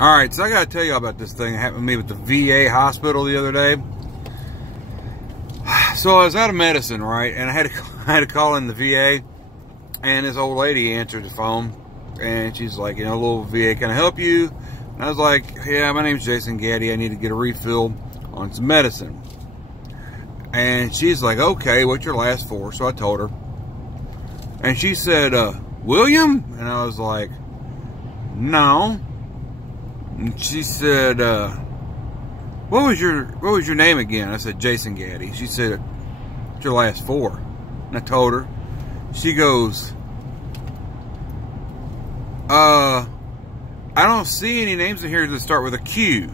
Alright, so I gotta tell you about this thing that happened to me with the VA hospital the other day. So I was out of medicine, right? And I had to call in the VA. And this old lady answered the phone. And she's like, you know, little VA, can I help you? And I was like, yeah, my name's Jason Gaddy. I need to get a refill on some medicine. And she's like, okay, what's your last four? So I told her. And she said, William? And I was like, no. And she said, what was your name again? I said, Jason Gaddy. She said, what's your last four? And I told her. She goes, I don't see any names in here that start with a Q.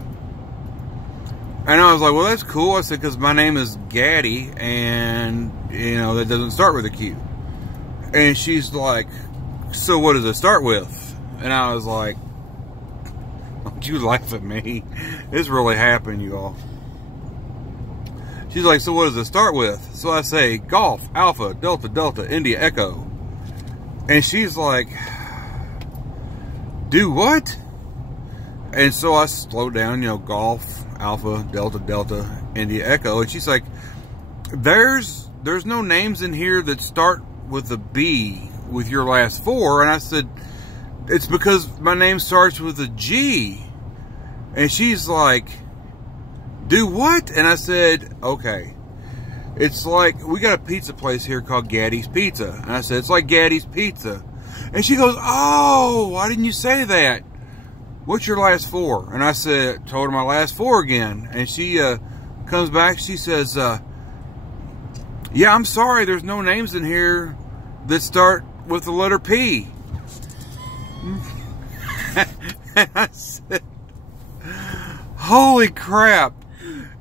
And I was like, well, that's cool. I said, because my name is Gaddy, and, you know, that doesn't start with a Q. And she's like, so what does it start with? And I was like, don't you laugh at me. This really happened, you all. She's like, so what does it start with? So I say, Golf, Alpha, Delta, Delta, India, Echo. And she's like, do what? And so I slowed down, you know, Golf, Alpha, Delta, Delta, India, Echo. And she's like, there's no names in here that start with a B with your last four. And I said, it's because my name starts with a G. And she's like, do what? And I said, okay. It's like, we got a pizza place here called Gaddy's Pizza. And I said, it's like Gaddy's Pizza. And she goes, oh, why didn't you say that? What's your last four? And I said, told her my last four again. And she comes back, she says, yeah, I'm sorry, there's no names in here that start with the letter P. And I said, holy crap.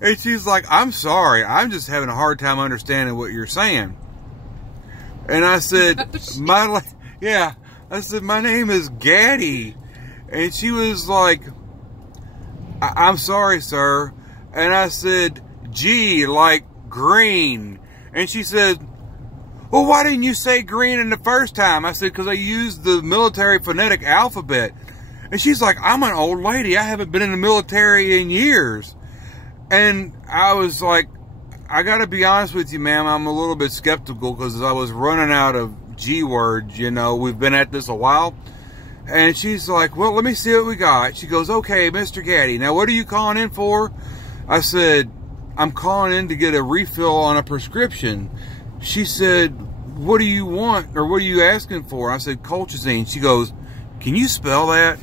And she's like, I'm sorry, I'm just having a hard time understanding what you're saying. And I said, I said, my name is Gaddy. And she was like, I'm sorry, sir. And I said, G, like green. And she said, well, why didn't you say green in the first time? I said, because I used the military phonetic alphabet. And she's like, I'm an old lady. I haven't been in the military in years. And I was like, I got to be honest with you, ma'am. I'm a little bit skeptical because I was running out of G words. You know, we've been at this a while. And she's like, well, let me see what we got. She goes, okay, Mr. Gaddy, now what are you calling in for? I said, I'm calling in to get a refill on a prescription. She said, what do you want, or what are you asking for? I said, colchicine. She goes, can you spell that?